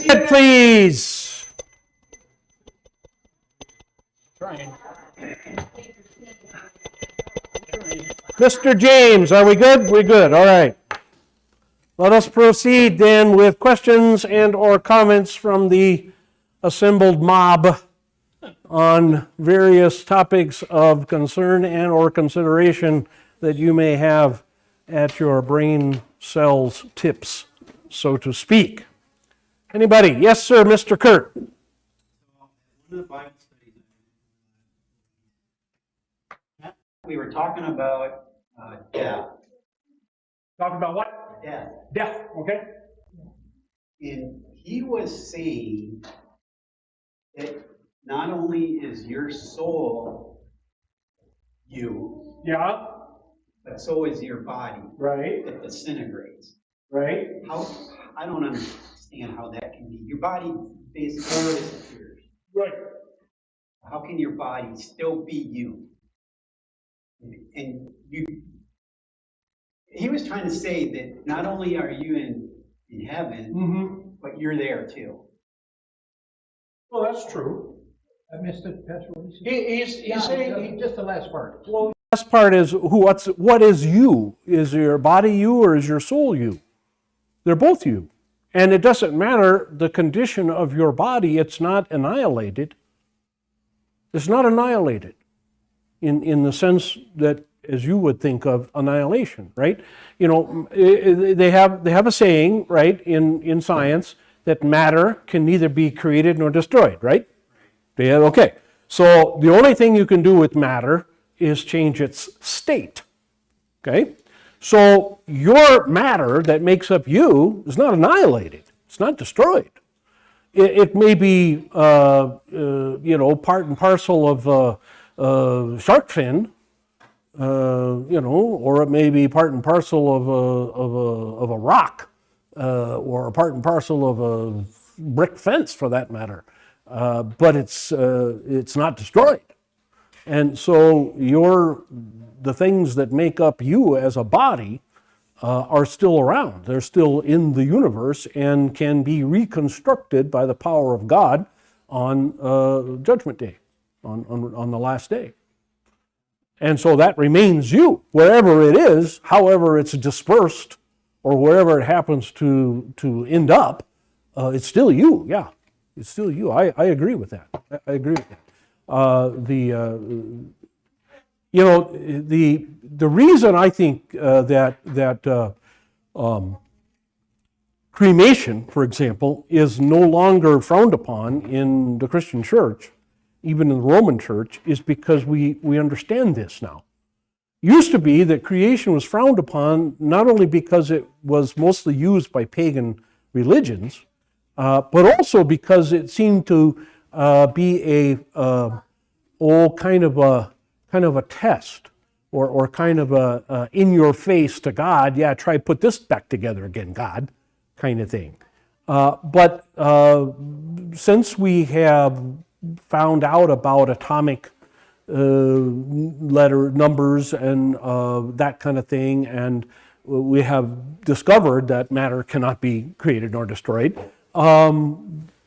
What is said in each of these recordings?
Seated, please. Trying. Mr. James, are we good? We're good, all right. Let us proceed then with questions and or comments from the assembled mob on various topics of concern and or consideration that you may have at your brain cells tips, so to speak. Anybody? Yes, sir, Mr. Kurt. We were talking about death. Talking about what? Death. Death, okay? And he was saying that not only is your soul you, Yeah, but so is your body. right, It disintegrates. right. How? I don't understand how that can be. Your body basically disappears. Right. How can your body still be you? And he was trying to say that not only are you in heaven, Mm-hmm. but you're there too. Well, that's true. I missed it, Pastor. What did you say? He's saying, Just the last part. well, The last part is what is you? Is your body you or is your soul you? They're both you. And it doesn't matter the condition of your body, it's not annihilated. It's not annihilated in the sense that as you would think of annihilation, right? You know, they have a saying, right, in science that matter can neither be created nor destroyed, right? Okay. So the only thing you can do with matter is change its state. Okay? So your matter that makes up you is not annihilated. It's not destroyed. It may be, part and parcel of shark fin, or it may be part and parcel of a rock, or a part and parcel of a brick fence, for that matter. But it's not destroyed. And so the things that make up you as a body are still around. They're still in the universe and can be reconstructed by the power of God on Judgment Day, on the last day. And so that remains you, wherever it is, however it's dispersed, or wherever it happens to end up, it's still you, yeah. It's still you. I agree with that. I agree with that. The reason I think that cremation, for example, is no longer frowned upon in the Christian church, even in the Roman church, is because we understand this now. Used to be that creation was frowned upon not only because it was mostly used by pagan religions, but also because it seemed to be a kind of a test, or kind of a in your face to God. Yeah, try to put this back together again, God, kind of thing. But since we have found out about atomic letter numbers and that kind of thing, and we have discovered that matter cannot be created nor destroyed.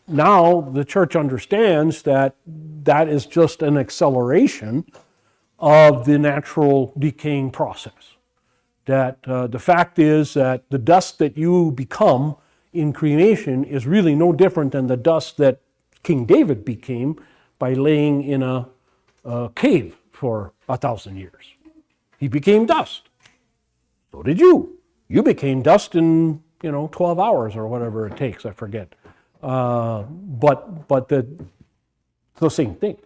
Now the church understands that that is just an acceleration of the natural decaying process. That the fact is that the dust that you become in cremation is really no different than the dust that King David became by laying in a cave for 1,000 years. He became dust. So did you. You became dust in 12 hours or whatever it takes, I forget. But the same thing.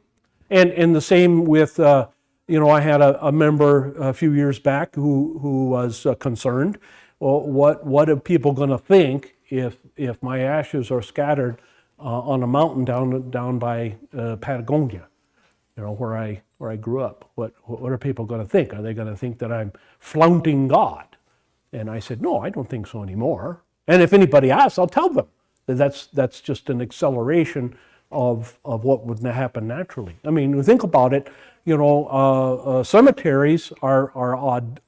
And the same with, I had a member a few years back who was concerned. Well, what are people going to think if my ashes are scattered on a mountain down by Patagonia, where I grew up? What are people going to think? Are they going to think that I'm flaunting God? And I said, no, I don't think so anymore. And if anybody asks, I'll tell them that that's just an acceleration of what would happen naturally. I mean, you think about it, cemeteries are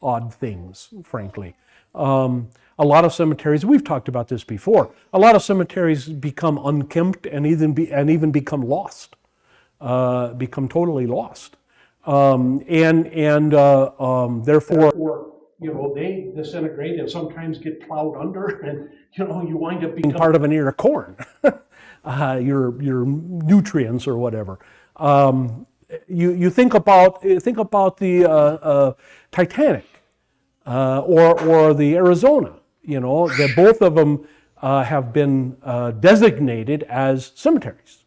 odd things, frankly. A lot of cemeteries, we've talked about this before, a lot of cemeteries become unkempt and even become lost, become totally lost. Therefore, Or, they disintegrate and sometimes get plowed under and, you wind up being part of an ear of corn, your nutrients or whatever. You think about the Titanic or the Arizona. That both of them have been designated as cemeteries.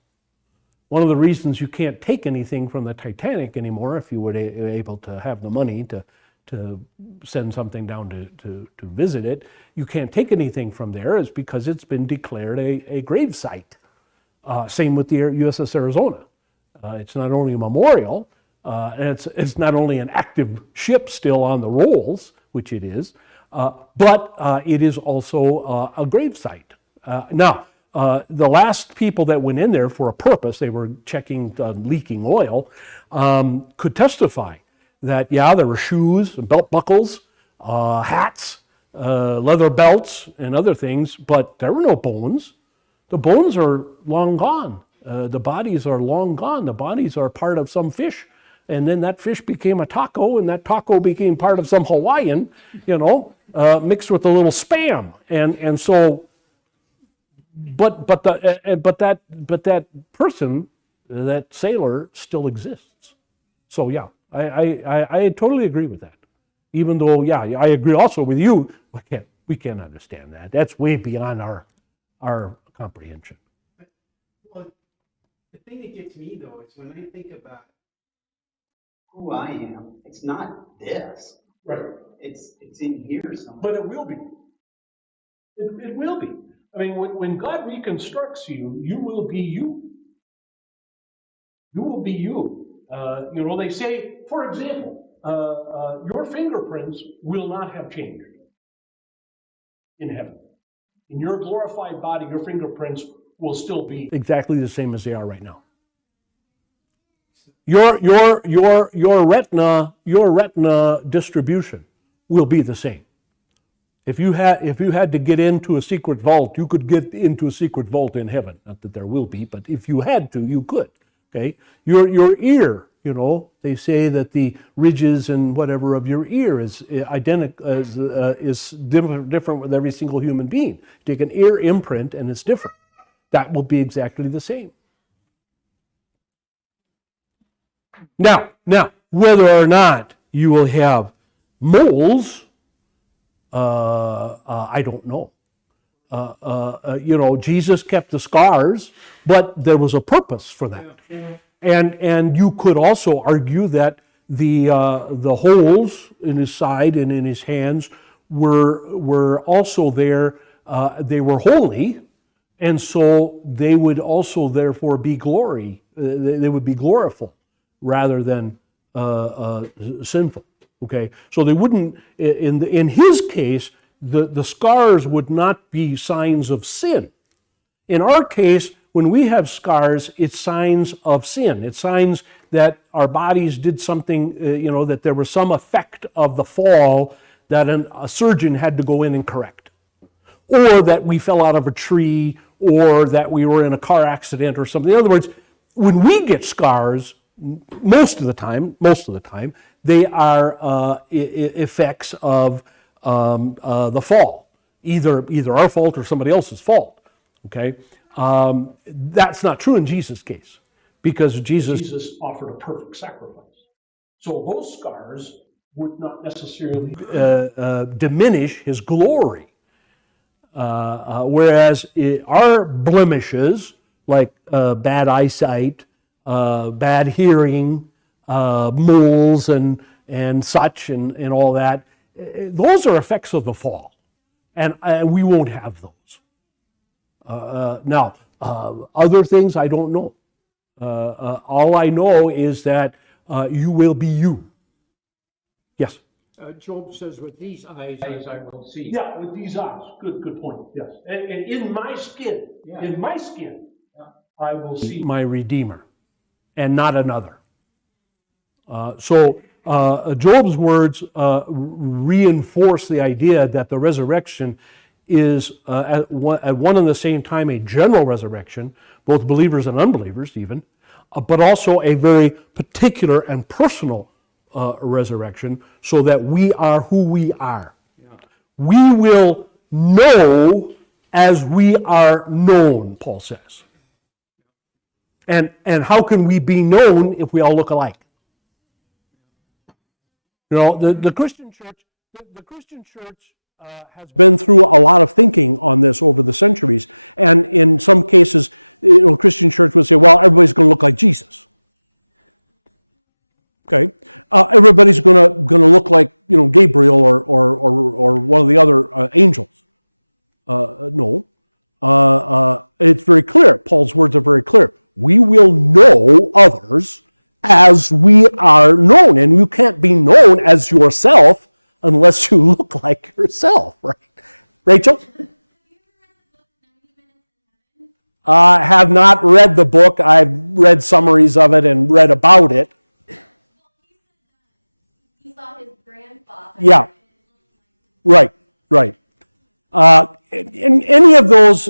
One of the reasons you can't take anything from the Titanic anymore, if you were able to have the money to send something down to visit it, you can't take anything from there, is because it's been declared a grave site. Same with the USS Arizona. It's not only a memorial, and it's not only an active ship still on the rolls, which it is, but it is also a grave site. Now, the last people that went in there for a purpose, they were checking leaking oil, could testify that, there were shoes, belt buckles, hats, leather belts, and other things, but there were no bones. The bones are long gone. The bodies are long gone. The bodies are part of some fish, and then that fish became a taco, and that taco became part of some Hawaiian, mixed with a little Spam, and so. But that person, that sailor, still exists. So yeah, I totally agree with that. Even though, I agree also with you. We can't understand that. That's way beyond our comprehension. Well, the thing that gets me though is when I think about who I am, it's not this. Right. It's in here somewhere. But it will be. It will be. I mean, when God reconstructs you, you will be you. You will be you. They say, for example, your fingerprints will not have changed in heaven. In your glorified body, your fingerprints will still be Exactly the same as they are right now. Your retina distribution will be the same. If you had to get into a secret vault, you could get into a secret vault in heaven. Not that there will be, but if you had to, you could. Okay, your ear. They say that the ridges and whatever of your ear is identical, is different with every single human being. Take an ear imprint and it's different. That will be exactly the same. Now, whether or not you will have moles, I don't know. Jesus kept the scars, but there was a purpose for that. And you could also argue that the holes in his side and in his hands were also there. They were holy, and so they would also therefore be glory. They would be gloriful rather than sinful. Okay, so they wouldn't. In his case, the scars would not be signs of sin. In our case, when we have scars, it's signs of sin. It's signs that our bodies did something, that there was some effect of the fall that a surgeon had to go in and correct. Or that we fell out of a tree, or that we were in a car accident or something. In other words, when we get scars, most of the time, they are effects of the fall, either our fault or somebody else's fault. Okay, that's not true in Jesus' case, because Jesus offered a perfect sacrifice. So those scars would not necessarily diminish his glory. Whereas our blemishes, like bad eyesight, bad hearing, moles and such and all that, those are effects of the fall. And we won't have those. Now, other things I don't know. All I know is that you will be you. Yes? Job says, with these eyes I will see. Yeah, with these eyes. Good point. Yes. And in my skin, Yeah. in my skin, I will see my Redeemer, and not another. Job's words reinforce the idea that the resurrection is at one and the same time a general resurrection, both believers and unbelievers even, but also a very particular and personal resurrection, so that we are who we are. Yeah. We will know as we are known, Paul says. And how can we be known if we all look alike? You know, the Christian church has been through a lot of thinking on this over the centuries, and in some cases, Christian church would say, well, everybody's going to look like Jesus. Okay, everybody's going to look like Gabriel or one of the other angels. No, it's very clear. Paul's words are very clear. We will know others as we are known, and you can't be known as yourself unless you look like yourself, right? Rachel? I have not read the book. I've read summaries of it and read about it. He saw his grandfather. Yeah. Right. In any of those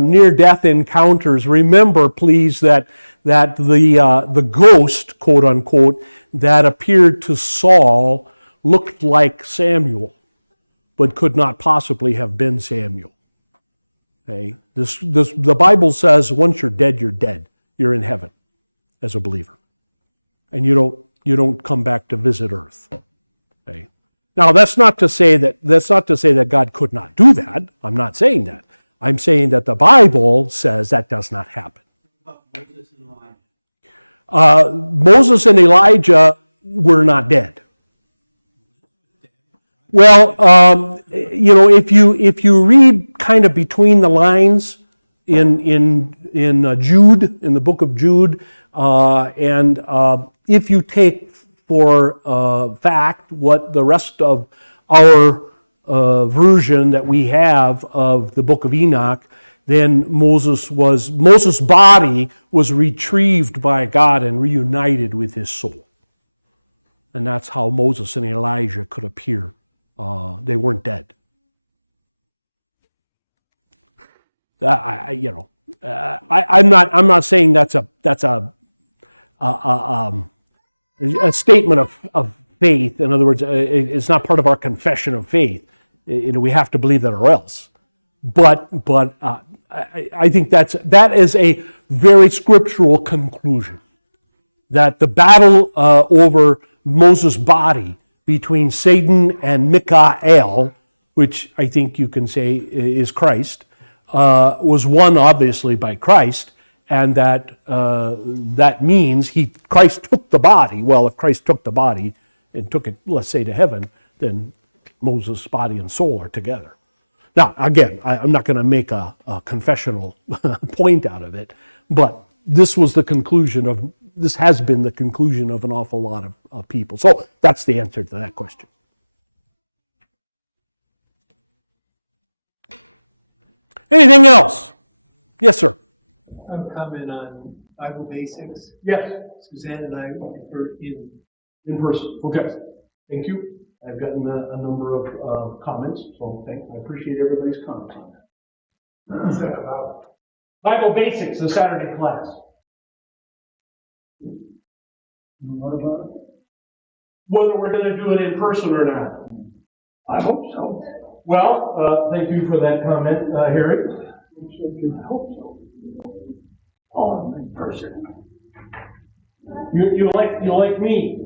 near-death encounters, remember, please, that the ghost, quote unquote, that appeared to Saul looked like Samuel, but could not possibly have been Samuel. Okay, the Bible says once you're dead, you're dead. You're in heaven as a believer, and you don't come back to visit earth. Okay. Now that's not to say that God could not do that. I'm not saying that. I'm saying that the Bible says that does not happen. Moses and Elijah were not dead. Well, if you read kind of between the lines in Jude, in the book of Jude, and if you take for fact what the rest of our version that we have of the book of Enoch, then Moses' body was retrieved by God and reunited with his soul. And that's how Moses and Elijah could appear. They weren't dead. I'm not saying that's a statement of faith. In other words, it's not part of our confession of faith. We have to believe that or else. But I think that is a very scriptural conclusion, that the battle over Moses' body between Satan and Michael, which I think you can say is Christ, was won obviously by Christ, and that means Christ took the body. Well, if Christ took the body and took it, let's say, to heaven, then Moses' body and soul are together. Now, again, I'm not going to make a confessional point out of it, but this has been the conclusion of an awful lot of people. So that's the answer to that question. Anything else? Yes, sir. I'm comment on Bible basics. Yes, Suzanne and I were in in person. Okay, thank you. I've gotten a number of comments, so I appreciate everybody's comments on that. What's that about? Bible Basics, the Saturday class. What about it? Whether we're going to do it in person or not. I hope so. Well, thank you for that comment, Harry. I hope so. All in person. You like me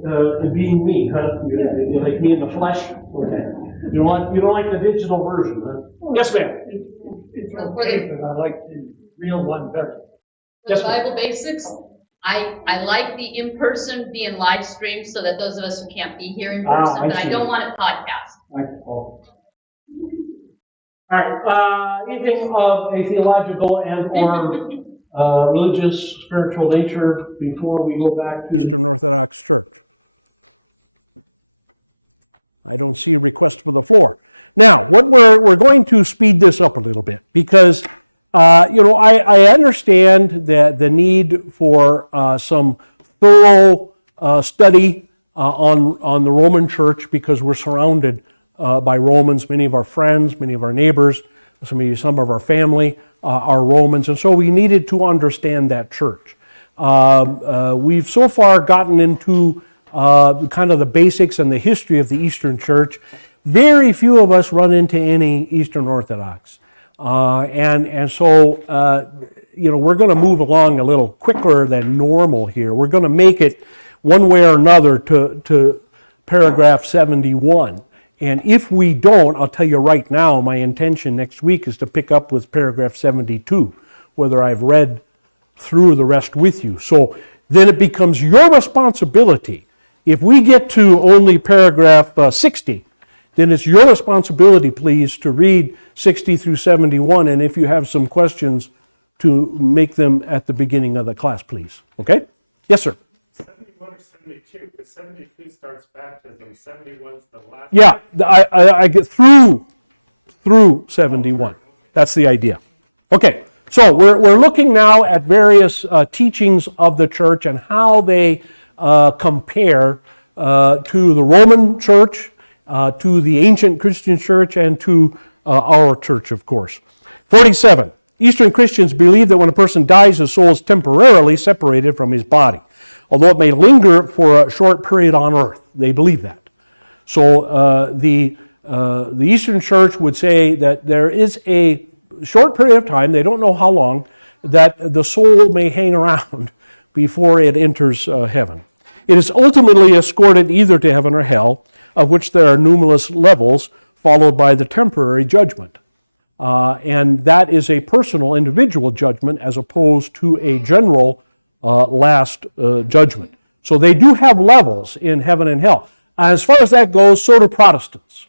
being me, huh? You like me in the flesh. Okay. You don't like the digital version, huh? Yes, ma'am. It's okay, but I like the real one better. The Yes, ma'am. Bible basics, I like the in-person being live streamed so that those of us who can't be here in person, I but I see. don't want it podcast. All right. Anything of a theological and or religious, spiritual nature before we go back to Eastern Orthodox Church. I don't see a request for the floor. Now, what we're going to speed this up a little bit because I understand that the need for some thorough study on the Roman Church, because we're surrounded by Romans. Many of our friends, many of our neighbors, some of our family are Romans, and so we needed to understand that church. We've so far gotten into kind of the basics and the history of the Eastern Church. Very few of us run into any Eastern Orthodox. And so, we're going to move along a little quicker than normal here. We're going to make it one way or another to paragraph 71. And if we don't, I'll tell you right now, my intention next week is to pick up with paragraph 72, whether I've read through the rest with you. So then it becomes your responsibility. If we get to only paragraph 60, then it's your responsibility, please, to read 60 through 71, and if you have some questions, to make them at the beginning of the class, please. Okay? Yes, sir. 71 or 72, because 72 starts baptism, 71 is the last. Yeah, I get through 71. That's the idea. Okay, so we're looking now at various teachings of the church and how they compare to the Roman church, to the ancient Christian church, and to our church, of course. 47. Eastern Christians believe that when a person dies, his soul is temporarily separated from his body, although it may linger for a short period on earth. They believe that. So the Eastern Church would say that there is a short period of time, they don't know how long, that the soul may hang around before it enters heaven. It is ultimately escorted either to heaven or hell, of which there are numerous levels, followed by the temporary judgment. And that is a personal, individual judgment as opposed to a general last judgment. So they do have levels in heaven and hell. As far as that goes, so do Protestants.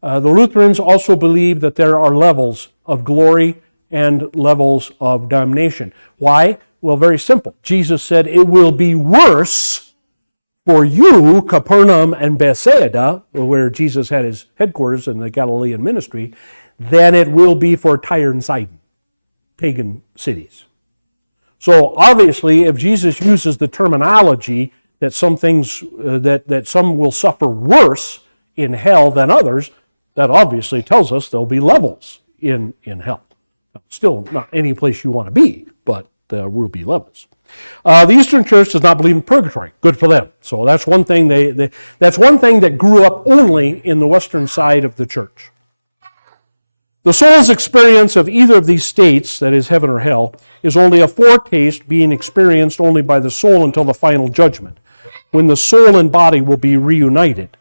The Lutherans also believe that there are levels of glory and levels of damnation. Why? Well, very simple. Jesus said, it will be worse for you, Capernaum and Bethsaida, where Jesus had his headquarters in the Galilean ministry, than it will be for Tyre and Sidon, pagan cities. So obviously, if Jesus uses the terminology that some things, that some will suffer worse in hell than others, that obviously tells us there'll be levels in hell. Still not any place you want to be, but there will be levels. The Eastern Church does not believe in purgatory. Good for them. So that's one thing that's one thing that grew up only in the western side of the church. The soul's experience of either of these states, that is heaven or hell, is only a foretaste, being experienced only by the soul until the final judgment, when the soul and body will be reunited.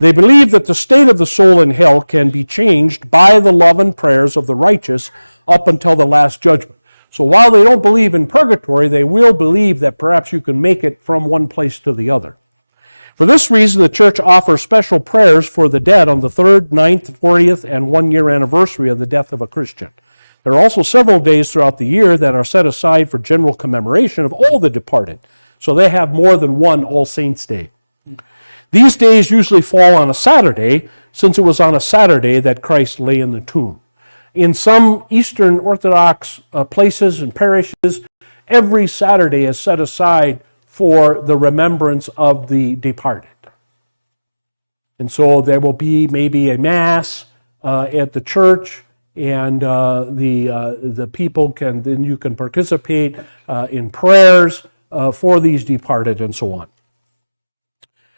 They believe that the state of the soul in hell can be changed by the love and prayers of the righteous up until the last judgment. So while they don't believe in purgatory, they will believe that perhaps you can make it from one place to the other. For this reason, the church offers special prayers for the dead on the 3rd, 9th, 40th, and 1-year anniversary of the death of a Christian. There are also several days throughout the year that are set aside for general commemoration of all the departed. So they have more than one All Saints' Day. These days usually fall on a Saturday, since it was on a Saturday that Christ lay in the tomb. In some Eastern Orthodox places and parishes, every Saturday is set aside for the remembrance of the departed. And so there will be maybe a Mass at the church, and the people can, then you can participate in prayers for these departed and so on.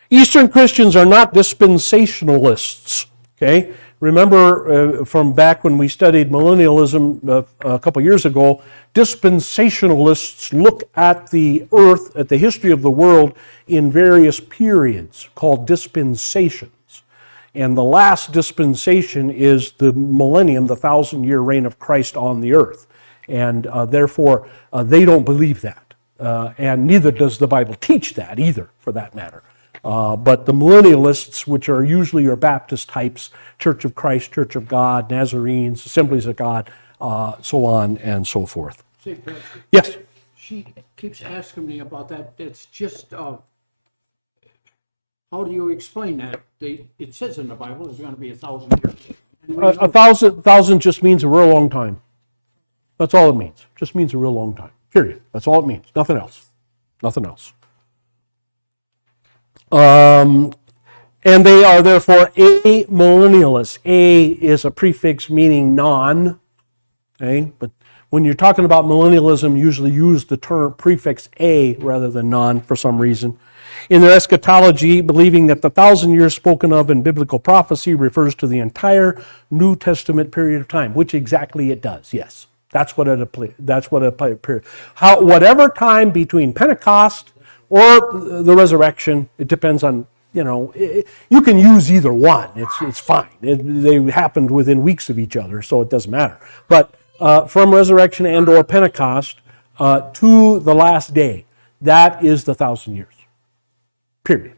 Eastern Christians are not dispensationalists, okay? Remember from back when we studied millennialism a couple years ago, dispensationalists look at the earth, at the history of the world in various periods called dispensations. And the last dispensation is the millennium, the 1,000-year reign of Christ on the earth. And therefore, they don't believe that. And neither does the Bible teach that either, for that matter. But the millennialists, which are usually your Baptist types, Church of Christ, Church of God, Nazarenes, Assemblies of God, so on and so forth. Say, Patrick, Yes? she keeps asking me about that. It's just, how do you explain that? It says in the Bible there's going to be 1,000 years. And we know- A thousand just means a real long time. That's all it means. Just means a real long time. Period. That's all it means. Nothing else. Nothing else. And they are therefore amillennialists. A is a prefix meaning non. Okay, but when you're talking about millennialism, usually use the term prefix a rather than non for some reason. In their eschatology, believing that the 1,000 years spoken of in biblical prophecy refers to the entire New Testament period of time, which exactly it does. Yes, that's what it appears. Whatever time between Pentecost or the resurrection, it depends on. You can use either one. It's fine. They happened within weeks of each other, so it doesn't matter. But from resurrection and or Pentecost to the last day, that is the 1,000 years. Period.